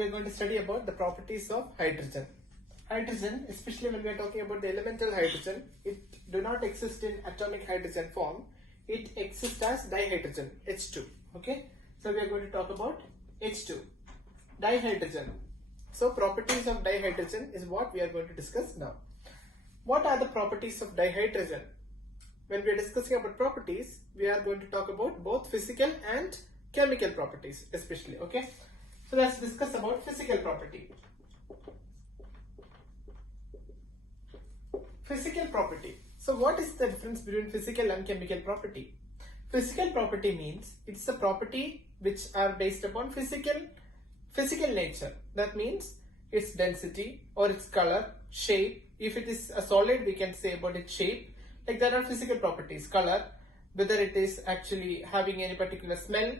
we are going to study about the properties of hydrogen. Hydrogen, especially when we are talking about the elemental hydrogen, it do not exist in atomic hydrogen form. It exists as dihydrogen, H2. Okay, so we are going to talk about H2, dihydrogen. So properties of dihydrogen is what we are going to discuss now. What are the properties of dihydrogen? When we are discussing about properties, we are going to talk about both physical and chemical properties especially. Okay, so let's discuss about physical property. Physical property. So what is the difference between physical and chemical property? Physical property means it's a property which are based upon physical nature. That means its density or its color, shape. If it is a solid, we can say about its shape. Like there are physical properties, color, whether it is actually having any particular smell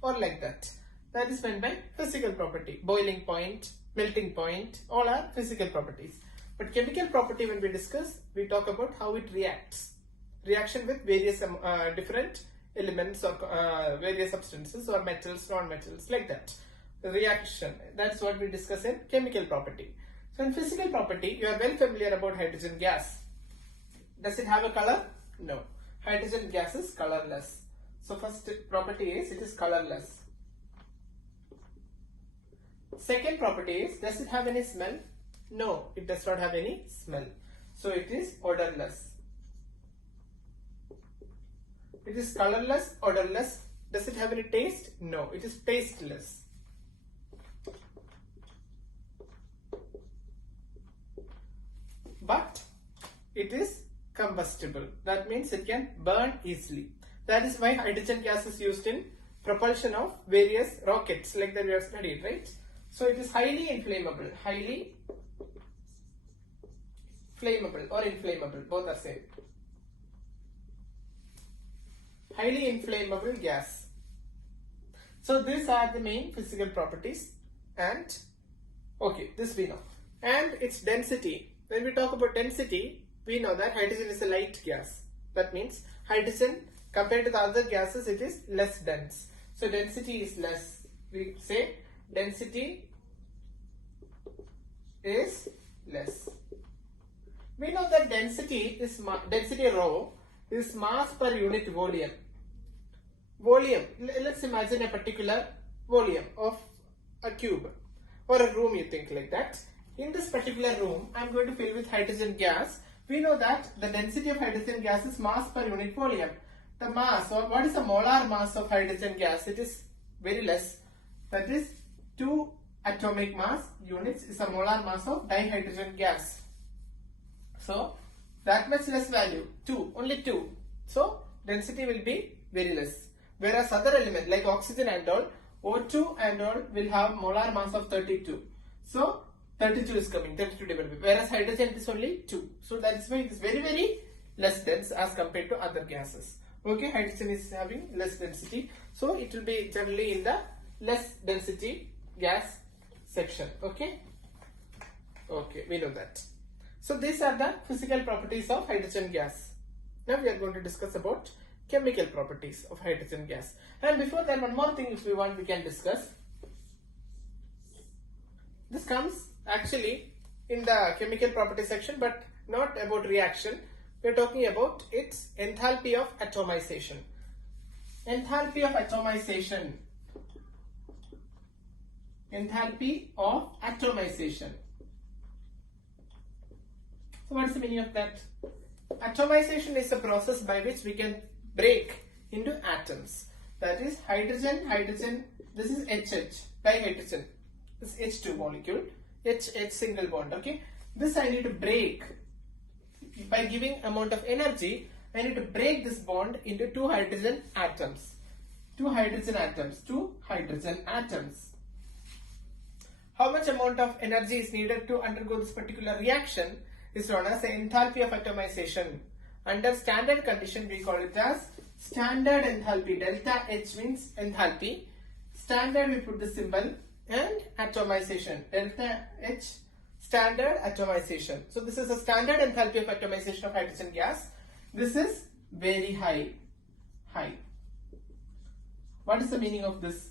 or like that. That is meant by physical property. Boiling point, melting point, all are physical properties. But chemical property, when we discuss, we talk about how it reacts. Reaction with various different elements or various substances or metals, non-metals, like that. The reaction, that's what we discuss in chemical property. So in physical property, you are well familiar about hydrogen gas. Does it have a color? No. Hydrogen gas is colorless. So first property is it is colorless. Second property is, does it have any smell? No, it does not have any smell. So it is odorless. It is colorless, odorless. Does it have any taste? No, it is tasteless. But it is combustible. That means it can burn easily. That is why hydrogen gas is used in propulsion of various rockets, like that we have studied, right? So it is highly inflammable. Highly flammable or inflammable, both are same. Highly inflammable gas. So these are the main physical properties, and okay, this we know. And its density. When we talk about density, we know that hydrogen is a light gas. That means hydrogen compared to the other gases, it is less dense. So density is less. We say density is less. We know that density rho is mass per unit volume. Volume. Let's imagine a particular volume of a cube or a room, you think like that. In this particular room, I am going to fill with hydrogen gas. We know that the density of hydrogen gas is mass per unit volume. The mass, or what is the molar mass of hydrogen gas? It is very less. That is 2 atomic mass units is a molar mass of dihydrogen gas. So that much less value, 2, only 2. So density will be very less. Whereas other elements like oxygen and all, O2 and all will have molar mass of 32. So 32 is coming, 32 divided by. Whereas hydrogen is only 2. So that is why it is very, very less dense as compared to other gases. Okay, hydrogen is having less density. So it will be generally in the less density gas section. Okay. Okay, we know that. So these are the physical properties of hydrogen gas. Now we are going to discuss about chemical properties of hydrogen gas. And before that, one more thing if we want we can discuss. This comes actually in the chemical property section, but not about reaction. We are talking about its enthalpy of atomization. Enthalpy of atomization. Enthalpy of atomization. So what is the meaning of that? Atomization is a process by which we can break into atoms. That is hydrogen, this is HH, dihydrogen. This H2 molecule, H single bond, okay. This I need to break. By giving amount of energy, I need to break this bond into 2 hydrogen atoms. 2 hydrogen atoms, 2 hydrogen atoms. How much amount of energy is needed to undergo this particular reaction is known as the enthalpy of atomization. Under standard condition, we call it as standard enthalpy. Delta H means enthalpy. Standard, we put the symbol, and atomization. Delta H, standard atomization. So this is a standard enthalpy of atomization of hydrogen gas. This is very high. What is the meaning of this?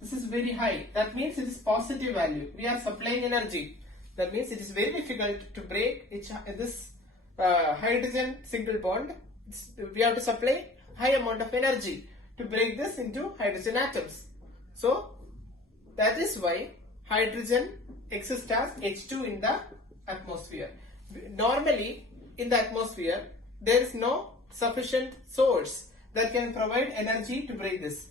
This is very high. That means it is positive value. We are supplying energy. That means it is very difficult to break this hydrogen single bond. We have to supply high amount of energy to break this into hydrogen atoms. So that is why hydrogen exists as H2 in the atmosphere. Normally in the atmosphere there is no sufficient source that can provide energy to break this.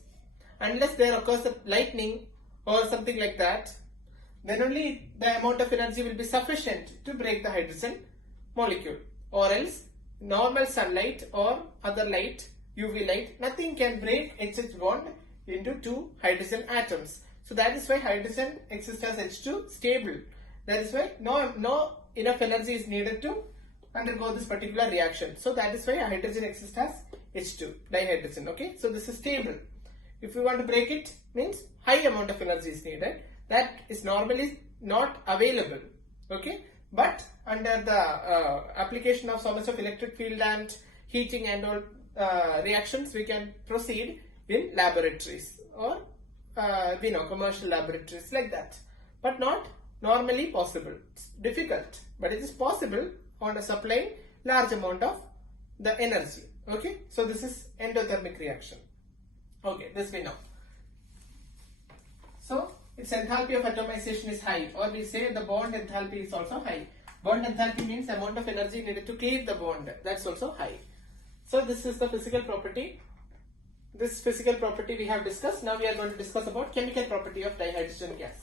Unless there occurs a lightning or something like that, then only the amount of energy will be sufficient to break the hydrogen molecule. Or else normal sunlight or other light, UV light, nothing can break HH bond into two hydrogen atoms. So that is why hydrogen exists as H2 stable. That is why no enough energy is needed to undergo this particular reaction. So that is why hydrogen exists as H2, dihydrogen. Okay, so this is stable. If we want to break it, means high amount of energy is needed. That is normally not available. Okay, but under the application of so much of electric field and heating and all reactions, we can proceed in laboratories or commercial laboratories like that. But not normally possible. It's difficult, but it is possible on a supplying large amount of the energy. Okay, so this is endothermic reaction. Okay, this we know. So its enthalpy of atomization is high, or we say the bond enthalpy is also high. Bond enthalpy means amount of energy needed to cleave the bond. That's also high. So this is the physical property. This physical property we have discussed. Now we are going to discuss about chemical property of dihydrogen gas.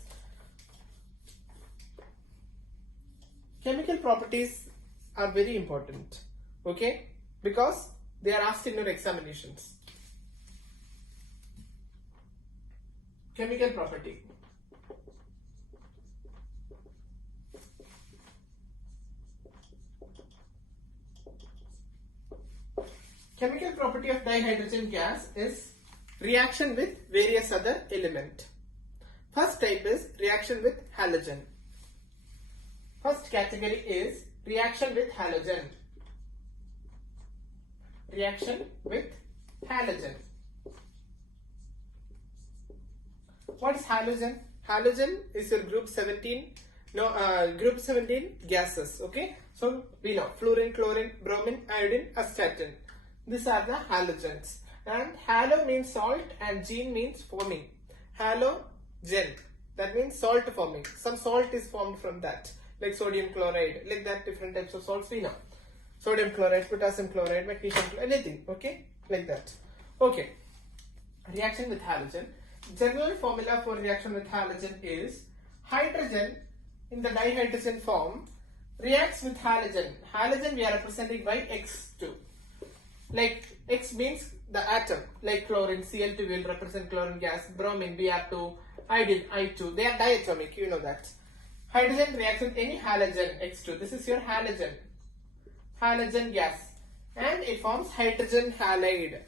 Chemical properties are very important, okay, because they are asked in your examinations. Chemical property. Chemical property of dihydrogen gas is reaction with various other element. First type is reaction with halogen. First category is reaction with halogen. Reaction with halogen. What is halogen? Halogen is your group 17. Group 17 gases. Okay. So we know fluorine, chlorine, bromine, iodine, astatine. These are the halogens. And halo means salt and gene means forming. Halogen. That means salt forming. Some salt is formed from that. Like sodium chloride. Like that, different types of salts we know. Sodium chloride, potassium chloride, magnesium chloride, anything. Okay. Like that. Okay. Reaction with halogen. General formula for reaction with halogen is hydrogen in the dihydrogen form reacts with halogen. Halogen we are representing by X2. Like X means the atom, like chlorine, Cl2 will represent chlorine gas, bromine, Br2, iodine, I2. They are diatomic, you know that. Hydrogen reacts with any halogen, X2. This is your halogen. Halogen gas. And it forms hydrogen halide,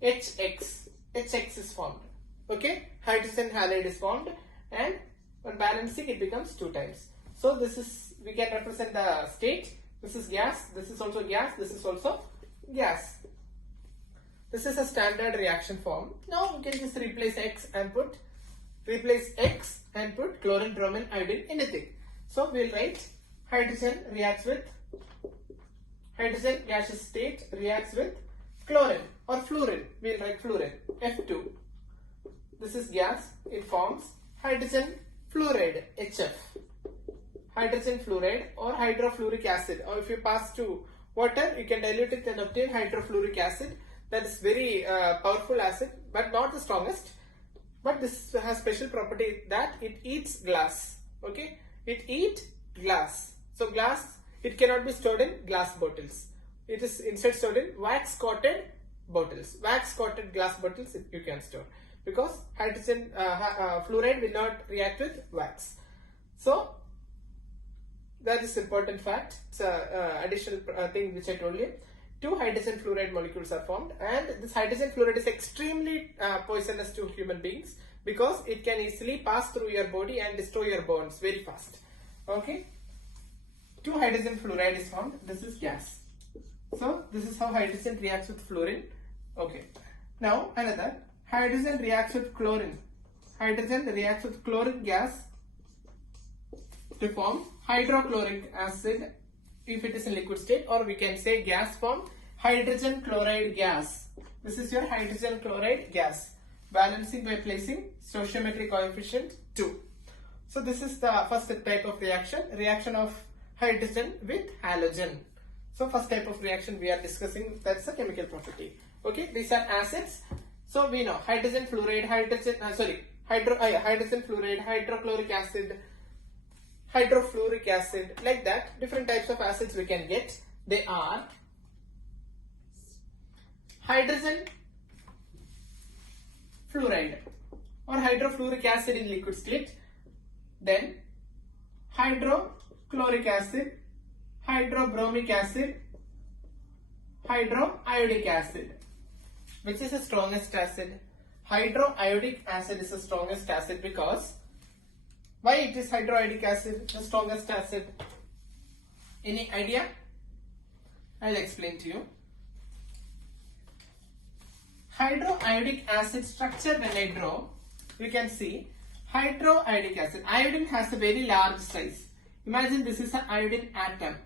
HX. HX is formed. Okay, hydrogen halide is formed, and on balancing it becomes 2 times. So this is, we can represent the state. This is gas, this is also gas, this is also gas. This is a standard reaction form. Now you can just replace X and put chlorine, bromine, iodine, anything. So we will write hydrogen reacts with, hydrogen gaseous state reacts with chlorine or fluorine. We will write fluorine, F2. This is gas, it forms hydrogen fluoride, HF. Hydrogen fluoride or hydrofluoric acid, or if you pass to water, you can dilute it and obtain hydrofluoric acid. That is very powerful acid, but not the strongest. But this has special property that it eats glass. Okay, it eats glass. So glass, it cannot be stored in glass bottles. It is instead stored in wax coated bottles. Wax coated glass bottles you can store, because hydrogen fluoride will not react with wax. So that is important fact. It's a additional thing which I told you. 2 hydrogen fluoride molecules are formed, and this hydrogen fluoride is extremely poisonous to human beings because it can easily pass through your body and destroy your bones very fast. Okay, 2 hydrogen fluoride is formed. This is gas. So this is how hydrogen reacts with fluorine. Okay, now another, hydrogen reacts with chlorine. hydrogen reacts with chlorine gas to form hydrochloric acid if it is in liquid state, or we can say gas form hydrogen chloride gas. This is your hydrogen chloride gas. Balancing by placing stoichiometric coefficient 2. So this is the first type of reaction, reaction of hydrogen with halogen. So first type of reaction we are discussing, that's a chemical property. Okay, these are acids. So we know hydrogen fluoride, hydrogen fluoride, hydrochloric acid, hydrofluoric acid, like that. Different types of acids we can get. They are hydrogen fluoride or hydrofluoric acid in liquid state, then hydrochloric acid, hydrobromic acid, hydroiodic acid. Which is the strongest acid? Hydroiodic acid is the strongest acid because why it is hydroiodic acid the strongest acid? Any idea? I'll explain to you. Hydroiodic acid structure when I draw, you can see hydroiodic acid. Iodine has a very large size. Imagine this is an iodine atom.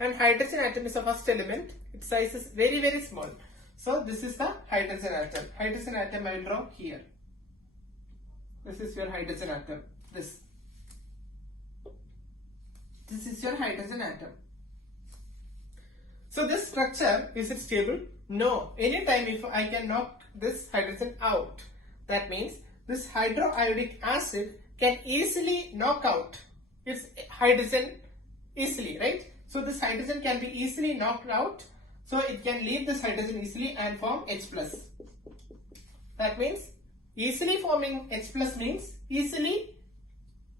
And hydrogen atom is the first element. Its size is very, very small. So this is the hydrogen atom. Hydrogen atom I will draw here. This is your hydrogen atom. This is your hydrogen atom. So this structure, is it stable? No. Anytime if I can knock this hydrogen out, that means this hydroiodic acid can easily knock out its hydrogen easily, right? So this hydrogen can be easily knocked out. So it can leave this hydrogen easily and form H+. That means easily forming H+ means easily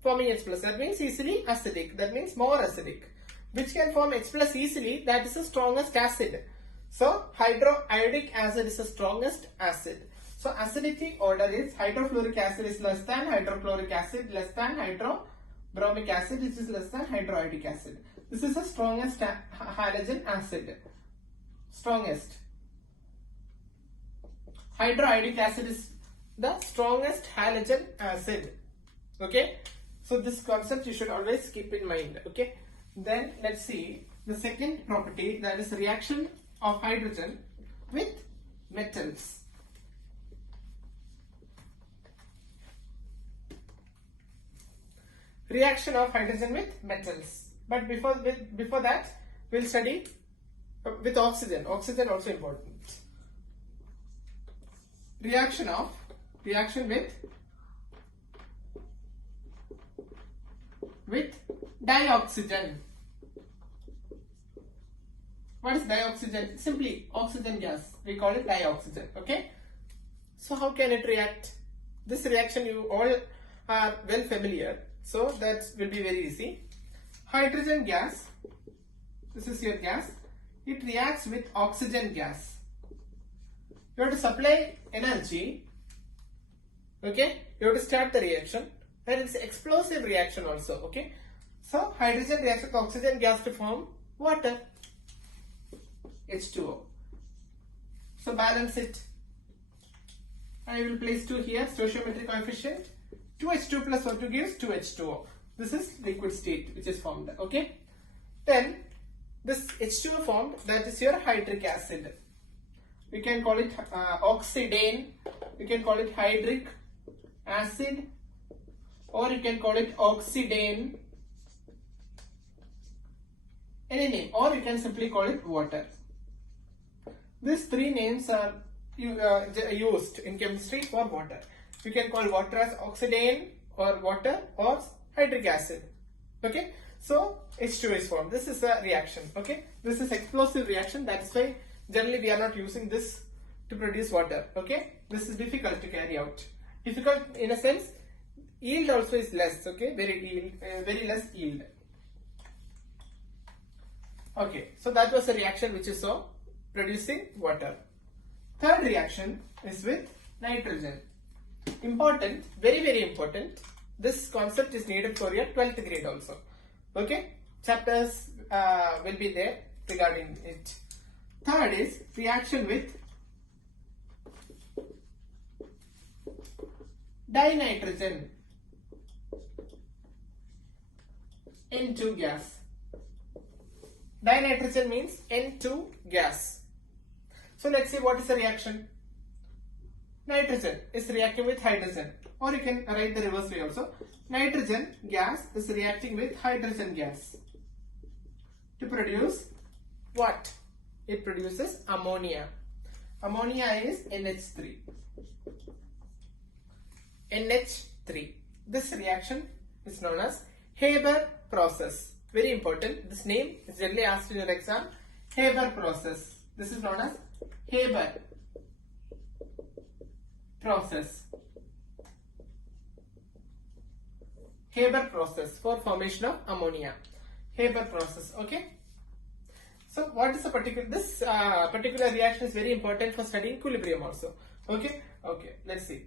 forming H+. That means easily acidic. That means more acidic. Which can form H+ easily, that is the strongest acid. So hydroiodic acid is the strongest acid. So acidity order is hydrofluoric acid is less than hydrochloric acid, less than hydrobromic acid, which is less than hydroiodic acid. This is the strongest halogen acid. Strongest. Hydroiodic acid is the strongest halogen acid. Okay. So this concept you should always keep in mind. Okay. Then let's see the second property, that is reaction of hydrogen with metals. Reaction of hydrogen with metals. But before that, we'll study with oxygen. Oxygen also important. Reaction with dioxygen. What is dioxygen? Simply oxygen gas. We call it dioxygen. Okay. So how can it react? This reaction you all are well familiar. So that will be very easy. Hydrogen gas. This is your gas. It reacts with oxygen gas. You have to supply energy. Okay. You have to start the reaction. And it's explosive reaction also. Okay. So hydrogen reacts with oxygen gas to form water. H2O. So balance it. I will place 2 here. Stoichiometric coefficient. 2H2 plus O2 gives 2H2O. This is liquid state which is formed. Okay. Then this H2O formed, that is your hydric acid. We can call it oxidane. We can call it hydric acid, or you can call it oxidane. Any name, or you can simply call it water. These 3 names are used in chemistry for water. You can call water as oxidane or water or hydric acid. Okay. So H2O is formed. This is a reaction. Okay. This is explosive reaction. That's why generally we are not using this to produce water. Okay. This is difficult to carry out. Difficult in a sense. Yield also is less. Okay. Very less yield. Okay. So that was a reaction which you saw producing water. Third reaction is with nitrogen. Important, very, very important. This concept is needed for your 12th grade also. Okay, chapters will be there regarding it. Third is reaction with dinitrogen, N2 gas. Dinitrogen means N2 gas. So let's see what is the reaction. Nitrogen is reacting with hydrogen, or you can write the reverse way also. Nitrogen gas is reacting with hydrogen gas to produce what? It produces ammonia. Ammonia is NH3. NH3. This reaction is known as Haber process. Very important. This name is generally asked in your exam. Haber process. This is known as Haber process. Haber process for formation of ammonia. Haber process. Okay. So what is the particular, this particular reaction is very important for studying equilibrium also. Okay. Okay. Let's see.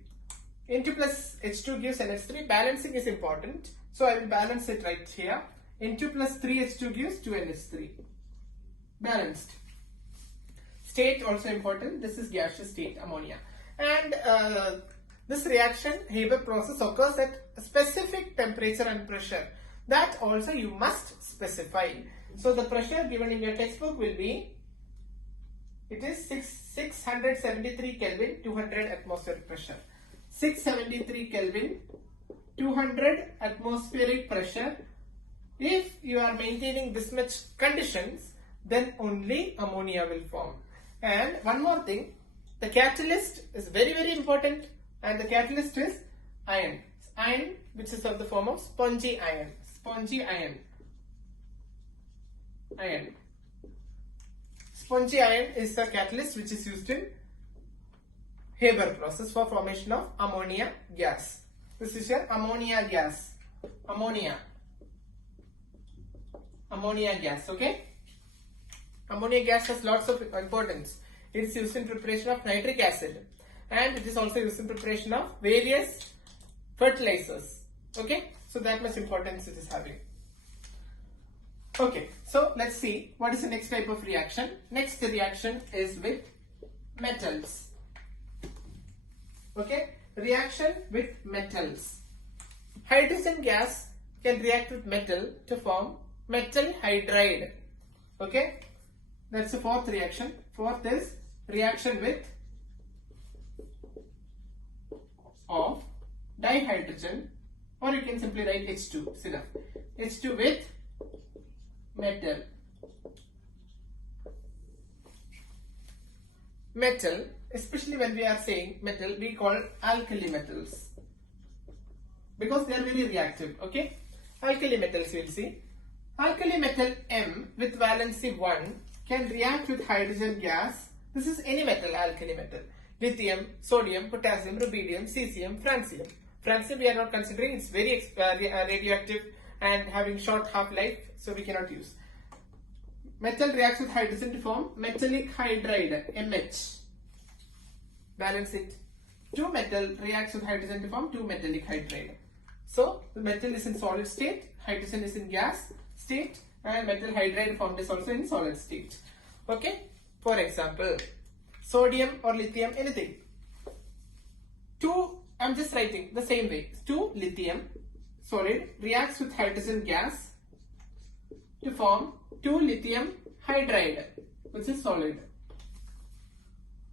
N2 plus H2 gives NH3. Balancing is important. So I will balance it right here. N2 plus 3H2 gives 2NH3. Balanced. State also important. This is gaseous state, ammonia. And this reaction, Haber process, occurs at a specific temperature and pressure. That also you must specify. So the pressure given in your textbook will be, it is 673 Kelvin, 200 atmospheric pressure. 673 Kelvin, 200 atmospheric pressure. If you are maintaining this much conditions, then only ammonia will form. And one more thing, the catalyst is very, very important, and the catalyst is iron. Iron, which is of the form of spongy iron. Spongy iron. Iron. Spongy iron is the catalyst which is used in Haber process for formation of ammonia gas. This is your ammonia gas. Ammonia. Ammonia gas, okay? Ammonia gas has lots of importance. It is used in preparation of nitric acid, and it is also used in preparation of various fertilizers. Okay, so that much importance it is having. Okay, so let's see what is the next type of reaction. Next reaction is with metals. Okay, reaction with metals. Hydrogen gas can react with metal to form metal hydride. Okay, that's the fourth reaction. Fourth is reaction with of dihydrogen, or you can simply write H2. It's enough. H2 with metal. Metal, especially when we are saying metal, we call alkali metals because they are very reactive. Okay, alkali metals we'll see. Alkali metal M with valency 1 can react with hydrogen gas. This is any metal, alkali metal. Lithium, sodium, potassium, rubidium, cesium, francium. Francium we are not considering, it's very radioactive and having short half-life, so we cannot use. Metal reacts with hydrogen to form metallic hydride, MH. Balance it. 2 metal reacts with hydrogen to form 2 metallic hydride. So the metal is in solid state, hydrogen is in gas state, and metal hydride formed is also in solid state. Okay, for example, sodium or lithium, anything. 2, I'm just writing the same way. 2 lithium solid reacts with hydrogen gas to form 2 lithium hydride, which is solid.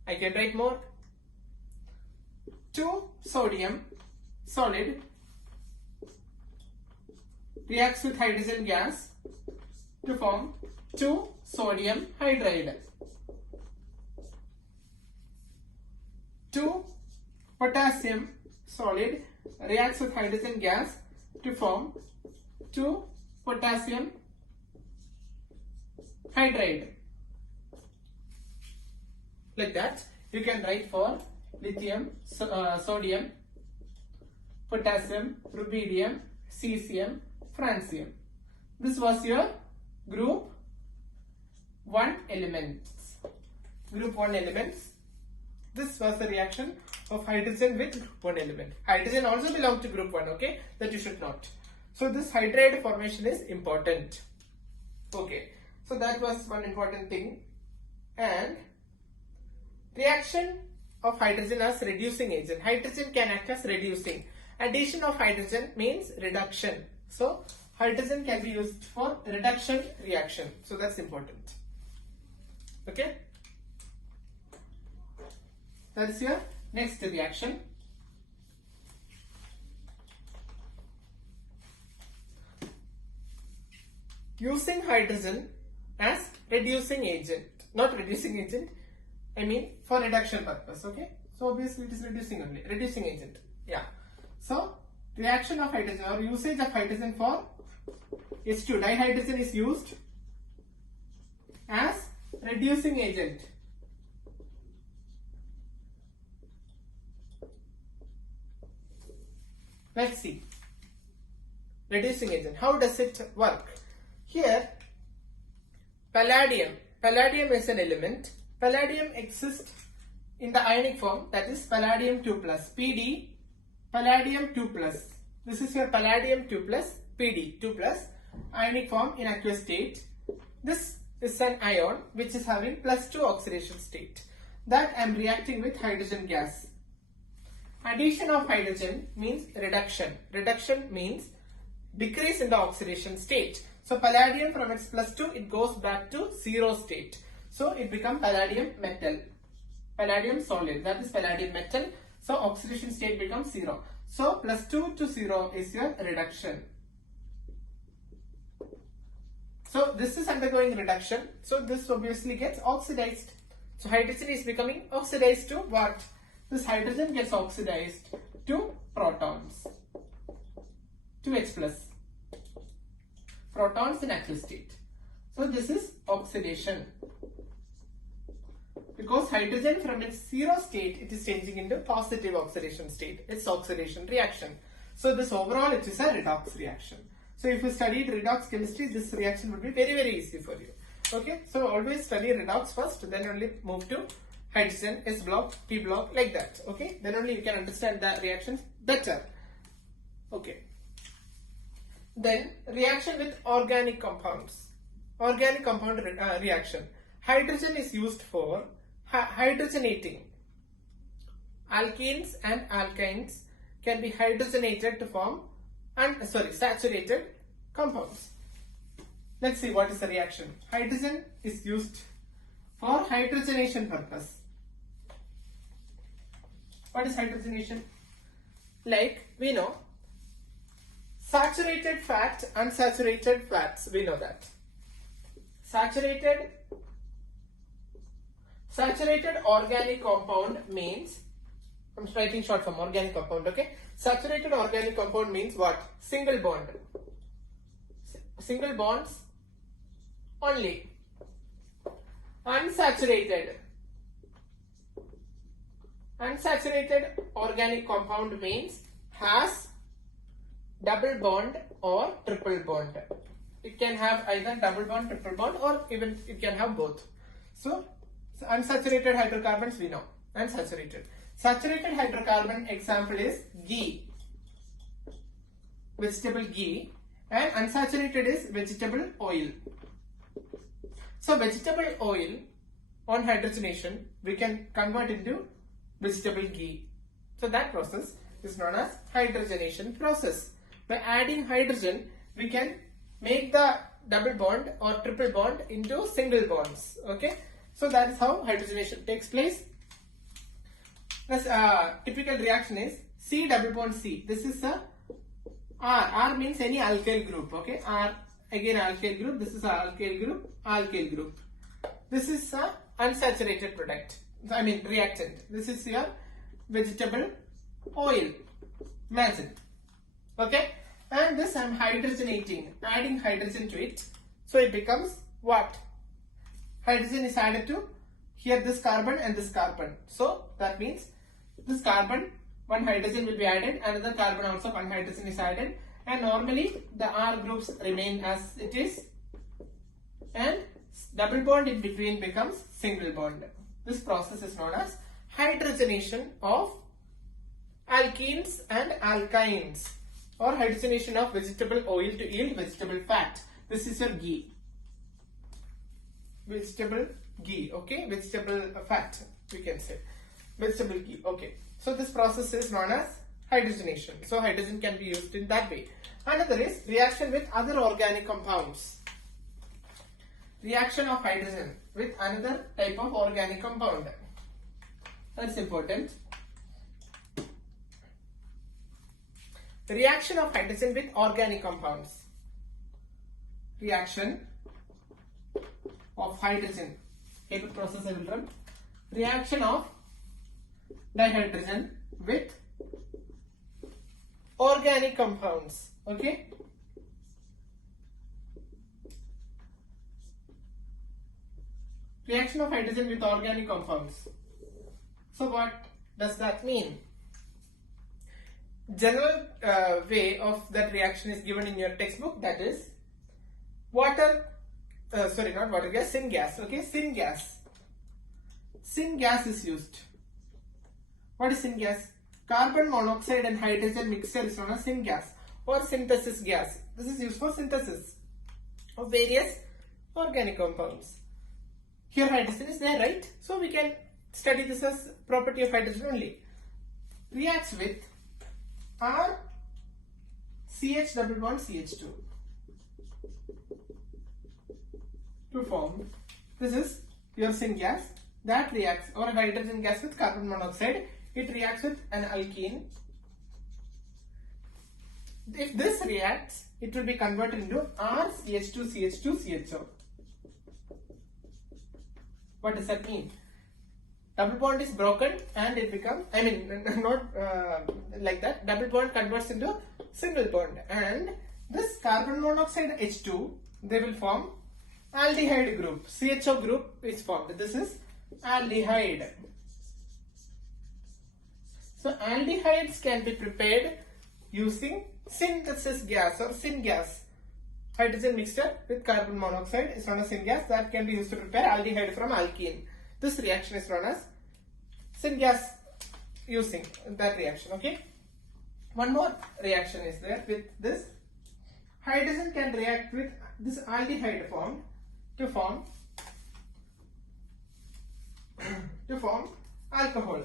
I can write more. 2 sodium solid reacts with hydrogen gas to form 2 sodium hydride. 2 potassium solid reacts with hydrogen gas to form 2 potassium hydride. Like that, you can write for lithium, sodium, potassium, rubidium, cesium, francium. This was your group 1 elements. Group 1 elements. This was the reaction of hydrogen with group 1 element. Hydrogen also belongs to group 1, okay? That you should note. So this hydride formation is important. Okay. So that was one important thing. And reaction of hydrogen as reducing agent. Hydrogen can act as reducing. Addition of hydrogen means reduction. So hydrogen can be used for reduction reaction. So that's important. Okay. That's your next reaction. Using hydrogen as reducing agent. Not reducing agent, I mean for reduction purpose. Okay. So obviously it is reducing only. Reducing agent. Yeah. So reaction of hydrogen or usage of hydrogen for H2 dihydrogen is used as reducing agent. Let's see. Reducing agent. How does it work? Here, palladium. Palladium is an element. Palladium exists in the ionic form, that is palladium 2 plus, Pd, palladium 2 plus. This is your palladium 2 plus, Pd 2 plus, ionic form in aqueous state. This is an ion which is having +2 oxidation state. That I am reacting with hydrogen gas. Addition of hydrogen means reduction. Reduction means decrease in the oxidation state. So palladium from its +2 it goes back to 0 state. So it becomes palladium metal. Palladium solid, that is palladium metal. So oxidation state becomes 0. So +2 to 0 is your reduction. So this is undergoing reduction. So this obviously gets oxidized. So hydrogen is becoming oxidized to what? This hydrogen gets oxidized to protons, to H plus. Protons in aqueous state. So this is oxidation. Because hydrogen from its 0 state, it is changing into positive oxidation state. It's oxidation reaction. So this overall it is a redox reaction. So if you studied redox chemistry, this reaction would be very, very easy for you. Okay, so always study redox first, then only move to hydrogen, S block, P block, like that. Okay, then only you can understand the reactions better. Okay. Then reaction with organic compounds. Organic compound reaction. Hydrogen is used for hydrogenating. Alkenes and alkynes can be hydrogenated to form saturated compounds. Let's see what is the reaction. Hydrogen is used for hydrogenation purpose. What is hydrogenation? Like we know, saturated fat, unsaturated fats, we know that. Saturated organic compound means, I'm writing short form, organic compound, okay? Saturated organic compound means what? Single bond. Single bonds only. Unsaturated organic compound means has double bond or triple bond. It can have either double bond, triple bond, or even it can have both. So unsaturated hydrocarbons we know. Unsaturated. Saturated hydrocarbon example is ghee. Vegetable ghee. And unsaturated is vegetable oil. So vegetable oil on hydrogenation we can convert into vegetable ghee. So that process is known as hydrogenation process. By adding hydrogen we can make the double bond or triple bond into single bonds. Okay. So that is how hydrogenation takes place. This typical reaction is C double bond C. This is a R. R means any alkyl group. Okay. R again alkyl group. This is a alkyl group. Alkyl group. This is a unsaturated product. I mean reactant. This is your vegetable oil. Imagine. Okay. And this I am hydrogenating. Adding hydrogen to it. So it becomes what? Hydrogen is added to here this carbon and this carbon. So that means this carbon, one hydrogen will be added, another carbon also one hydrogen is added, and normally the R groups remain as it is, and double bond in between becomes single bond. This process is known as hydrogenation of alkenes and alkynes, or hydrogenation of vegetable oil to yield vegetable fat. This is your ghee. Vegetable ghee, okay, vegetable fat we can say. Vegetable ghee. Okay. So this process is known as hydrogenation. So hydrogen can be used in that way. Another is reaction with other organic compounds. Reaction of hydrogen with another type of organic compound. That's important. Reaction of hydrogen with organic compounds. Reaction of hydrogen. Chemical process I will run. Reaction of dihydrogen with organic compounds. Okay. Reaction of hydrogen with organic compounds. So what does that mean? General way of that reaction is given in your textbook, that is water, sorry, not water gas, syngas. Okay, syngas. Syngas is used. What is syngas? Carbon monoxide and hydrogen mixture is known as syngas or synthesis gas. This is used for synthesis of various organic compounds. Here hydrogen is there, right? So we can study this as property of hydrogen only. Reacts with R CH double bond CH2 to form, this is your syngas that reacts, or hydrogen gas with carbon monoxide. It reacts with an alkene. If this reacts, it will be converted into R CH2 CH2 CHO. What does that mean? Double bond is broken and it becomes, I mean, not like that. Double bond converts into single bond, and this carbon monoxide H2, they will form aldehyde group. CHO group is formed. This is aldehyde. So aldehydes can be prepared using synthesis gas or syngas. Hydrogen mixture with carbon monoxide is known as syngas that can be used to prepare aldehyde from alkene. This reaction is known as syngas using that reaction. Okay. One more reaction is there with this. Hydrogen can react with this aldehyde formed to form alcohol.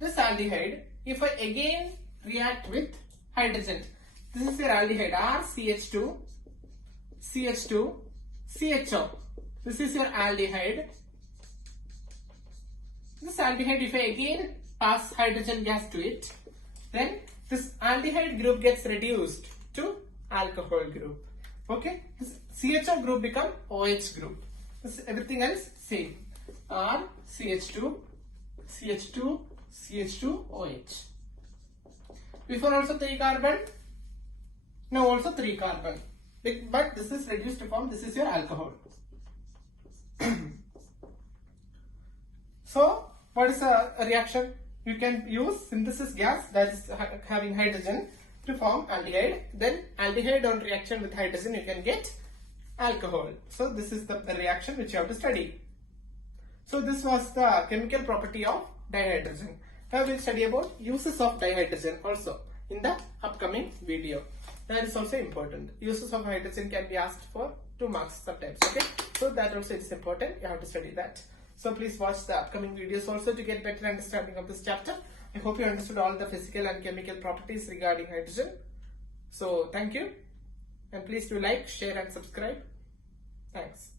This aldehyde, if I again react with hydrogen, this is your aldehyde R CH2 CH2 CHO. This is your aldehyde. This aldehyde, if I again pass hydrogen gas to it, then this aldehyde group gets reduced to alcohol group. Okay, this CHO group become OH group. This everything else same. R CH2 CH2 CH2 OH. Before also 3 carbon, now also 3 carbon. But this is reduced to form, this is your alcohol. So, what is a reaction? You can use synthesis gas, that is having hydrogen, to form aldehyde. Then aldehyde on reaction with hydrogen, you can get alcohol. So, this is the reaction which you have to study. So, this was the chemical property of dihydrogen. Now, we will study about uses of dihydrogen also in the upcoming video. That is also important. Uses of hydrogen can be asked for 2 marks sometimes. Okay, so that also is important. You have to study that. So please watch the upcoming videos also to get better understanding of this chapter. I hope you understood all the physical and chemical properties regarding hydrogen. So thank you, and please do like, share and subscribe. Thanks.